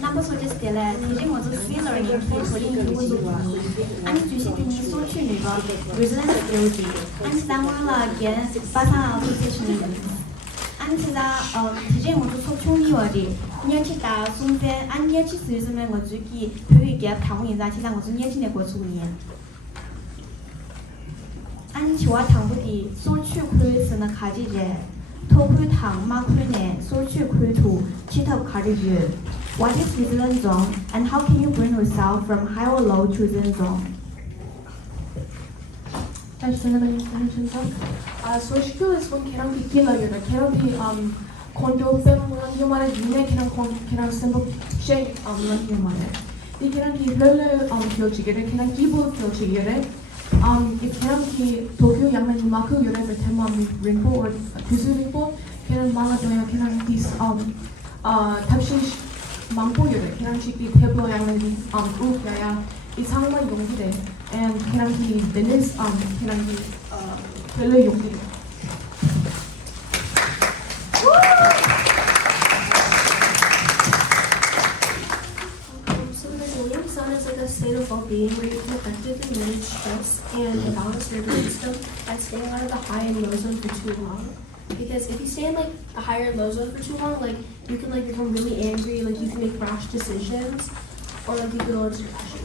那么说就是嘞，提醒我做 feeling 也可以说你我做过，俺就是对你所去那个 resilience ability，俺是单完了跟把它做成的。俺是在提醒我做所处理的，你要去打中间，俺要去随什么我自己可以给他们现在其实我是年轻的过处理。俺去我堂部的所去可以是那卡几节。透过堂马可呢，所去可以图其他卡的语。What is resilience zone, and how can you bring yourself from high or low to resilience zone? Social is when can be killer, you know, can be condo film human, you can simple shape human. They can be really feel together, can people feel together. If can be Tokyo Yaman Maku, you never tell me rainbow or Kuzu rainbow, can Maladoya can be Tapshish Mambo, you can be Pebble Yaman Ufaya, it's how much you and can be Dennis, can be Pele Yogi. It's like a state of well-being where you can effectively manage stress and balance your nervous system by staying out of the high and low zone for too long. Because if you stay in like a higher and low zone for too long, like you can like become really angry, like you can make rash decisions, or like you can go into depression.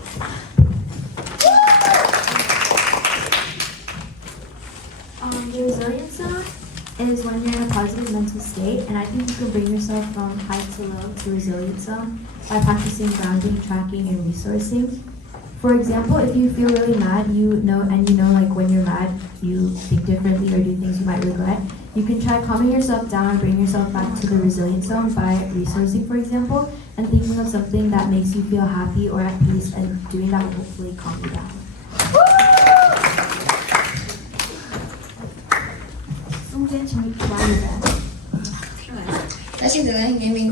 The resilience zone is when you're in a positive mental state, and I think you can bring yourself from high to low to resilience zone by practicing grounding, tracking, and resourcing. For example, if you feel really mad, you know like when you're mad, you think differently or do things you might regret. You can try calming yourself down and bring yourself back to the resilience zone by resourcing, for example, and thinking of something that makes you feel happy or at peace, and doing that will hopefully calm you down. 다시 naming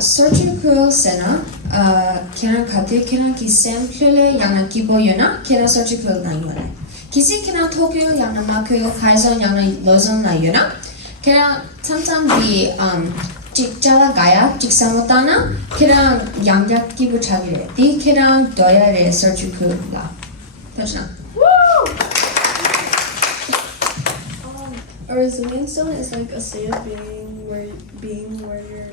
surgical center kena khati kena kisem plele yang na kibo yona kena surgical na yona kisi kena Tokyo yang na makyo kaisan yang na lozon na yona kena samsam di 직자라 가야 직사못하나 kena yang ya kibo chagire di kena doya re surgical la touchna. A resilience zone is like a state of being where you're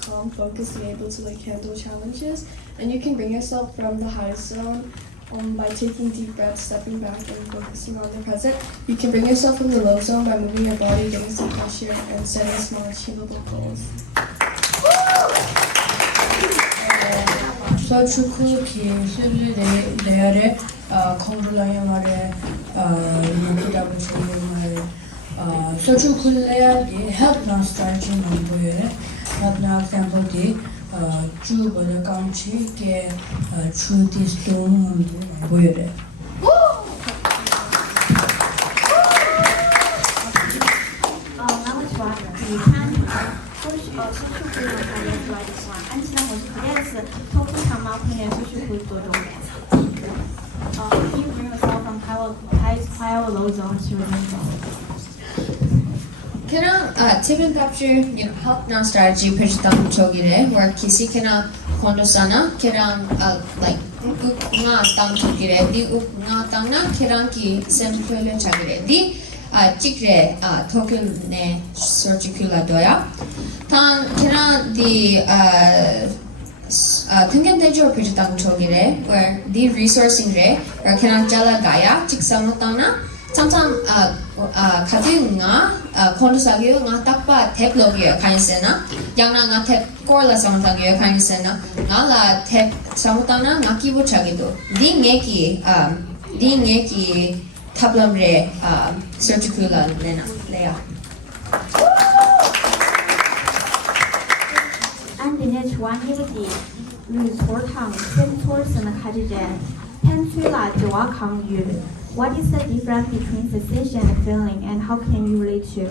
calm, focused, and able to like handle challenges. And you can bring yourself from the high zone by taking deep breaths, stepping back, and focusing on the present. You can bring yourself from the low zone by moving your body, getting some fresh air, and setting small, achievable goals. 서축구 기술을 내야래 컨트롤하여 말해 연구하고 싶은 서축구를 help not starting on boye help not example di chu bola kaunchi ke chu di stone boye You bring yourself from high or low zone to resilience zone. Kena tibin capture help non strategy pitch down chogire where kisi kena kondo sana kena like nga tang chogire di nga tang na kena ki semplele chagire di chikre Tokyo ne surgical doya tan kena di tengen dejo pitch down chogire where di resourcing re where kena jala gaya chiksamotana sometimes kating nga kondo sagyo nga takpa tek logyo kanisena yang na nga tek korla samantagyo kanisena nga la tek samutana nga kibo chagido di ngeki tablam re surgical la lena leya and the next one is the resortang sensors and kajijen pensula joa kangyu. What is the difference between sensation and feeling, and how can you relate to?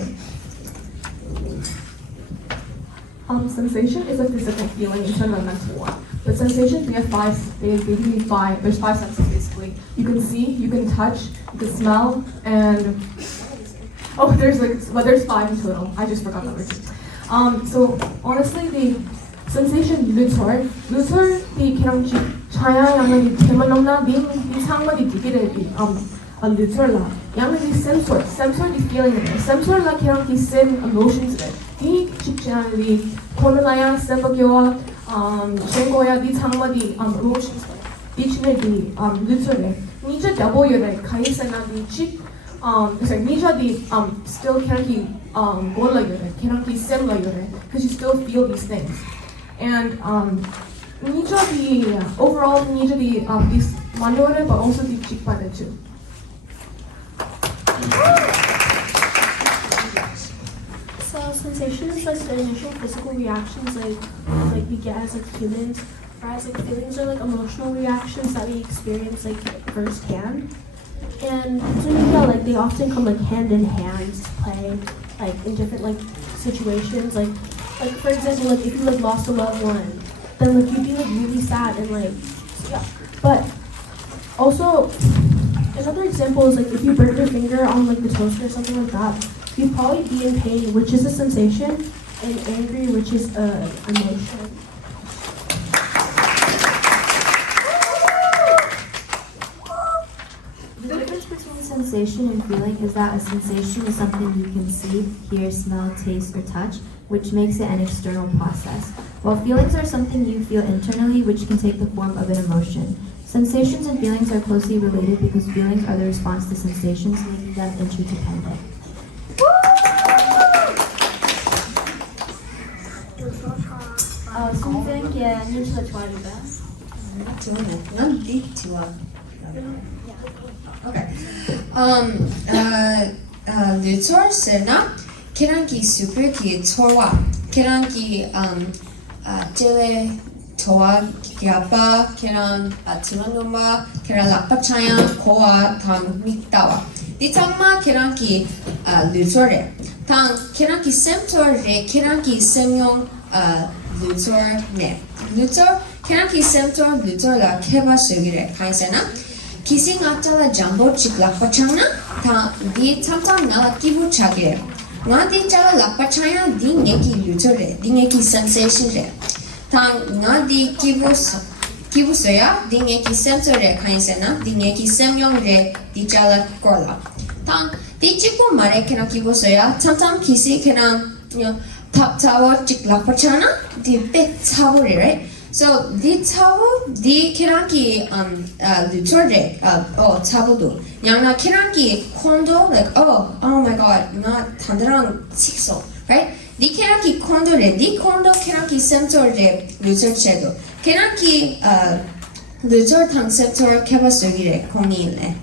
Sensation is a physical feeling instead of a mental one. But sensation, there's five senses basically. You can see, you can touch, you can smell, and there's five in total. I just forgot numbers. So honestly, sensation luther di kailang chaya yang di temanong din di sangma di digire di luther la yang di sensor di feeling sensor la kailang di sim emotions di chikchana di konolaya sembakyo shengoya di sangma di emotions di chine di luther nija double yore kaisana di chik nija di still kailang gola yore kailang di semla yore because you still feel these things. And overall these manuore but also the chikpane too. So sensation is like the initial physical reactions like we get as like humans, whereas like feelings are like emotional reactions that we experience like firsthand. And so like they often come like hand in hand to play like in different like situations like for example like if you like lost a loved one then like you'd be like really sad and like yeah. But also another example is like if you burn your finger on like the toaster or something like that, you'd probably be in pain, which is a sensation, and angry, which is a emotion. The difference between sensation and feeling is that a sensation is something you can see, hear, smell, taste, or touch, which makes it an external process, while feelings are something you feel internally, which can take the form of an emotion. Sensations and feelings are closely related because feelings are the response to sensations, making them interdependent. 선생님께 뉴스가 좋아하는데. 난 좋아. Okay. Luther sena keranki super ki torwa keranki tele toa kiapa keran timanoma keran lapachaya koa tang miktawa ditangma keranki Luther tang keranki semtor re keranki semyong Luther ne Luther keranki semtor Luther la keba sugire kaisena Kisi ngachala jambo chik lakpachana ta di tamtam nala kibu chagire. Nga di chala lakpachaya di ngeki Luther re, di ngeki sensation re. Ta nga di kibu soya di ngeki sensor re kaisena, di ngeki semyong re di chala korla. Ta di chiku mare kena kibu soya tamtam kisi kena tap tawa chik lakpachana di bit tabu re, right? So di tabu di keranki Luther re tabudo yang keranki kondo like oh my god na tandrang sikso right di keranki kondo re di kondo keranki semtor re Luther chedo keranki Luther tang semtor keba sugire koni le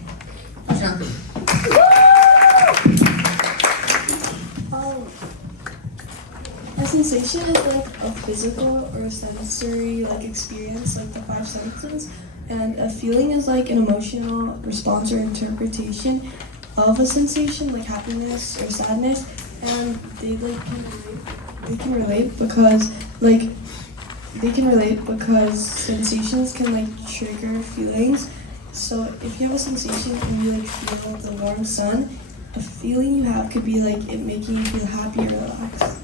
A sensation is like a physical or a sensory like experience, like the five senses, and a feeling is like an emotional response or interpretation of a sensation, like happiness or sadness, and they can relate because sensations can like trigger feelings. So if you have a sensation and you like feel the warm sun, a feeling you have could be like it making you feel happy or relaxed.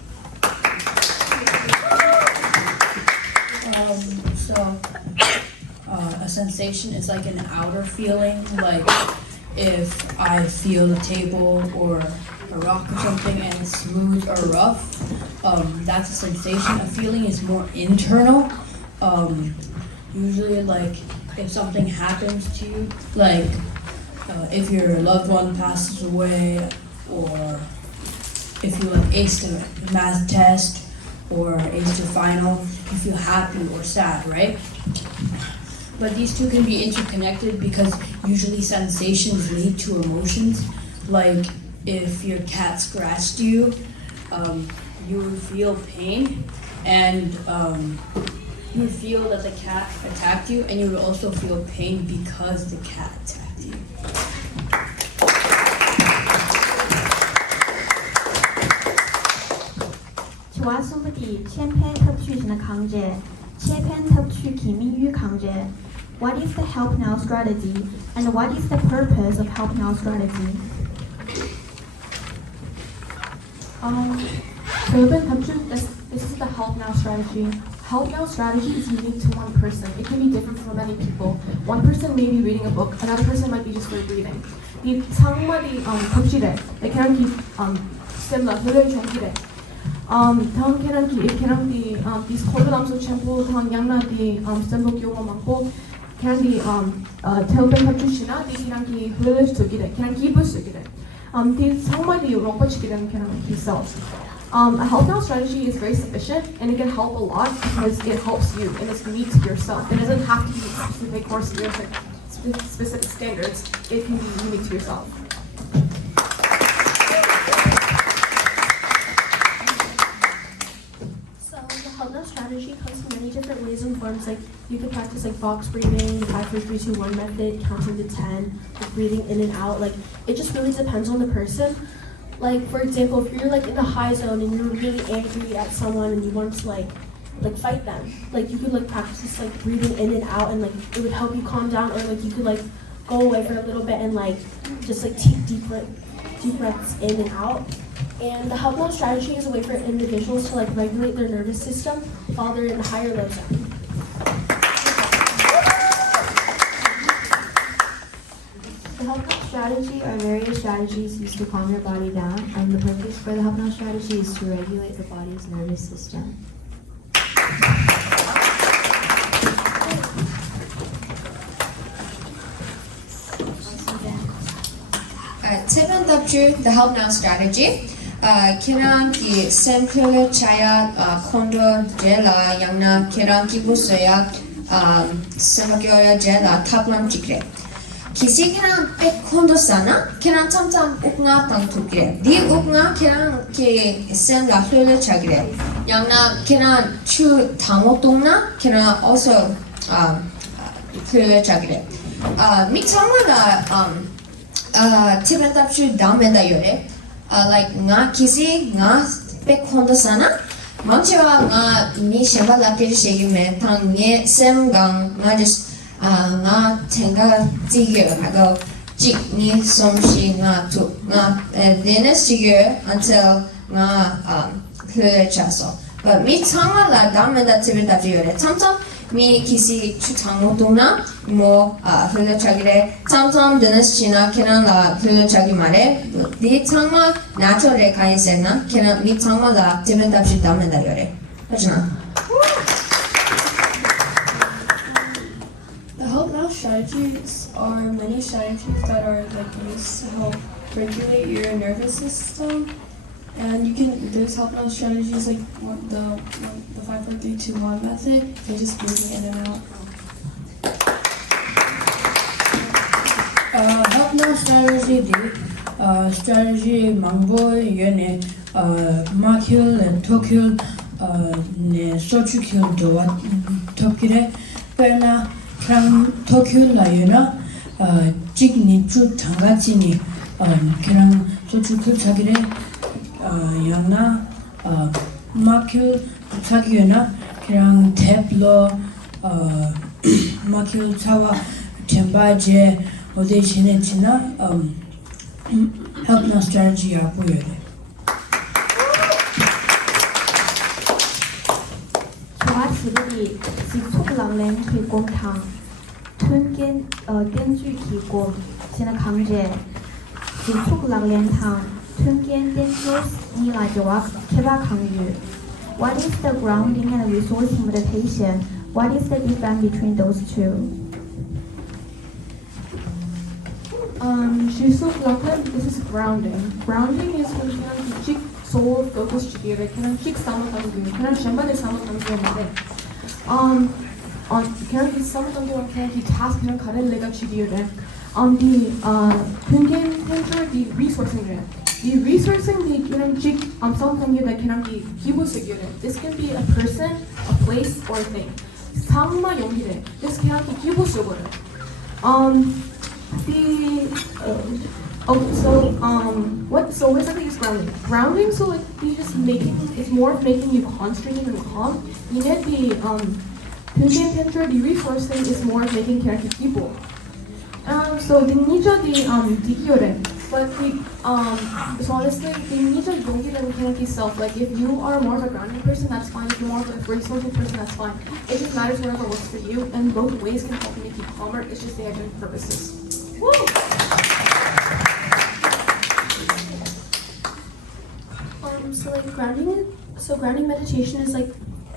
A sensation is like an outer feeling, like if I feel a table or a rock or something and it's smooth or rough, that's a sensation. A feeling is more internal. Usually like if something happens to you, like if your loved one passes away, or if you like aced a math test or aced a final, you feel happy or sad, right? But these two can be interconnected because usually sensations lead to emotions. Like if your cat scratched you, you would feel pain, and you would feel that the cat attacked you, and you would also feel pain because the cat attacked you. 조화소문이 챔피언 탑취는 강제, 챔피언 탑취 기민유 강제. What is the help now strategy, and what is the purpose of help now strategy? So then this is the help now strategy. Help now strategy is unique to one person. It can be different for many people. One person may be reading a book, another person might be just reading. The 상마디 겹치래. They can be similar. 흐를 종기래. 당 can be it can be these 콜람소 챔프 당 양나디 셈보 교모 많고 can be 텔벤 겹치시나 디 can be 흐를 주기래. can give 주기래. 디 상마디 롱퍼치기래 can be self. A health now strategy is very sufficient and it can help a lot because it helps you and it's unique to yourself. It doesn't have to be specific or specific standards. It can be unique to yourself. So the health now strategy comes in many different ways and forms. Like you can practice like box breathing, the 5, 4, 3, 2, 1 method, counting to 10, like breathing in and out. Like it just really depends on the person. Like for example, if you're like in the high zone and you're really angry at someone and you want to like fight them, like you could like practice like breathing in and out and like it would help you calm down, or like you could like go away for a little bit and like just like take deep breaths in and out. And the help now strategy is a way for individuals to like regulate their nervous system while they're in the higher low zone. The Help Now strategy are various strategies used to calm your body down, and the purpose for the Help Now strategy is to regulate the body's nervous system. Seventh up to the Help Now strategy. Keran ki semple chaya kondo jela yangna keran ki busoya semakyoya jela taplam chikre. Kisi keran pek kondo sana keran tam ukna tang tukre. Di ukna keran ki sem la hlule chagre. Yangna keran chu tamotungna keran also hlule chagre. Mi chamala Tibetan chu damenda yore. Like nga kisi nga pek kondo sana manchiwa nga mi shamba lakiri shegi me tang nye sem gang nga just nga tenga tigyo hago jik ni somshi nga tu nga denes tigyo until nga hle chaso. But mi tangwa la damenda Tibetan chu yore. Tam mi kisi chu tangmo tungna mo hle chagire tam denes china kenan la hle chagi mare di tangma natural kai sena kenan mi tangma la Tibetan chu damenda yore. Ajna. The Help Now strategies are many strategies that are like used to help regulate your nervous system. And there's Help Now strategies like the 5, 4, 3, 2, 1 method, and just breathing in and out. Help Now strategy mangbo yone makil and tokil ne sochukil doa tokire perna kram tokil la yona jigni chu tangachini kram sochukil chagire yana makil chagiyona kram teplo makil chawa tembaje 어디 지내지나 Help Now strategy 야 보여요. Chua chibili 지속 랑랭 기공탕 튼겐 덴주 기공 지나 강제 지속 랑랭탕 튼겐 덴주스 니라지와 개바 강유. What is the grounding and resourcing meditation? What is the difference between those two? This is grounding. Grounding is when you keep soul focus together. Can keep someone coming. Can shambane someone coming. On can keep someone coming. Can keep task. Can karen lega together. The thinking center the resourcing. The resourcing the can keep someone coming that can keep 기부 together. This can be a person, a place, or a thing. 상마 용기래. This can keep 기부 together. So basically it's grounding. Grounding, so it's more of making you concentrated and calm. You get the the resourcing is more of making character people. So the nijo the dikyore. But so honestly, they need to 용기를 그냥 self. Like if you are more of a grounding person, that's fine. If you're more of a resourcing person, that's fine. It just matters whatever works for you, and both ways can help make you calmer. It's just they have different purposes. Woo! So like grounding meditation is like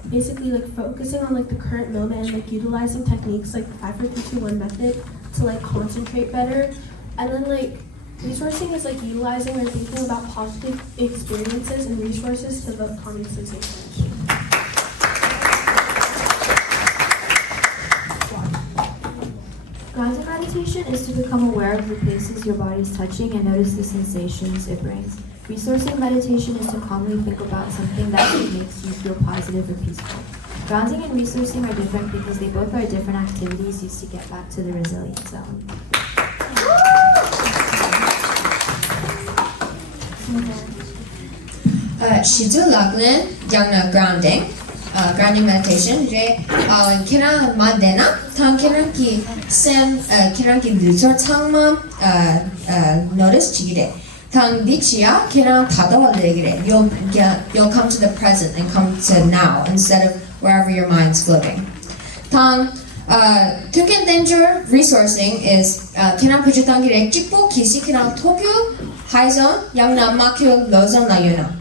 basically like focusing on like the current moment and like utilizing techniques like 5 4 3 2 1 method to like concentrate better. And then like resourcing is like utilizing or thinking about positive experiences and resources to develop calming sensations. Grounding meditation is to become aware of the places your body is touching and notice the sensations it brings. Resourcing meditation is to calmly think about something that makes you feel positive or peaceful. Grounding and resourcing are different because they both are different activities used to get back to the resilient zone. 시즈락은 양나 grounding meditation 제 kena mandena tan kenanki sem kenanki luther 창만 notice chigire tan dichia kena tadawallegire you'll come to the present and come to now instead of wherever your mind's floating. tan tunken danger resourcing is kena pujutangire cikpo kisi kena tokyo haizon 양나 makyo lozon layuna.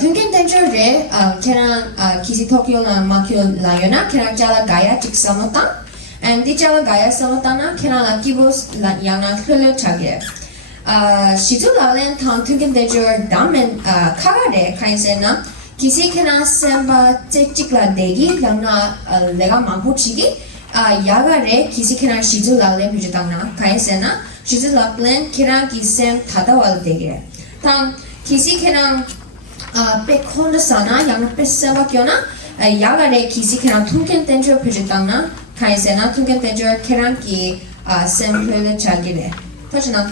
tunken tenjore kenan kisi Tokyo na makyo layona kenan jala gaya chik samatan and di jala gaya samatana kenan akibos yana khlo chage shizu lalen tan tunken tenjore damen kagare kaisena kisi kenan semba chikla degi yana lega manpo chigi yagare kisi kenan shizu lalen bujutangna kaisena shizu lalen kenan kisem tadawal degi tan kisi kenan 백혼드사나 양나 뺏사박여나 야가레 기시케나 퉁켄 텐저 표지땅나 카이세나 퉁켄 텐저 케란기 샘플레 자기레 터지나.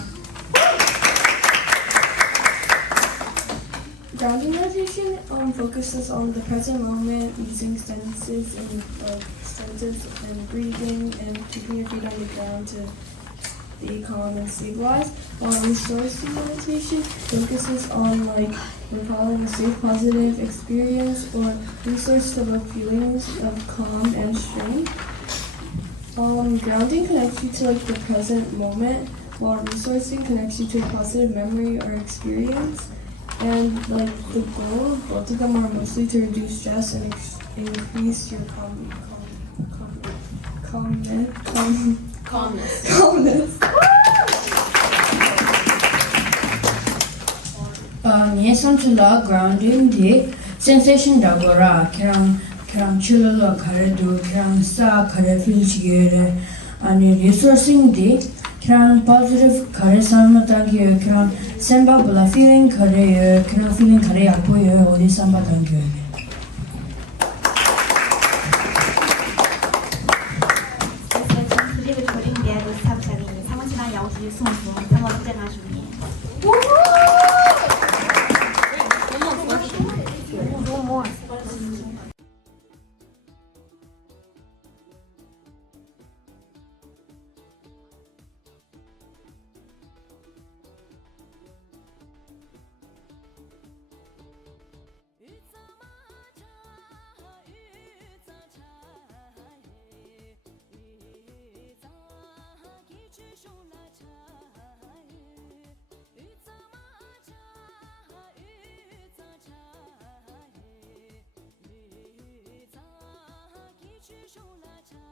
Grounding meditation focuses on the present moment using senses and breathing and keeping your feet on the ground to be calm and stabilized, while resourcing meditation focuses on like recalling a safe positive experience or resource to the feelings of calm and strength. Grounding connects you to like the present moment, while resourcing connects you to a positive memory or experience. And like the goal of both of them are mostly to reduce stress and increase your calmness. 예선출라 grounding di sensation dagora kram chulala karedu kram sa kare feel chigere ani resourcing di kram positive kare samatagiye kram semba bula feeling kare kram feeling kare apoyo ori samba tangyo. Show la cha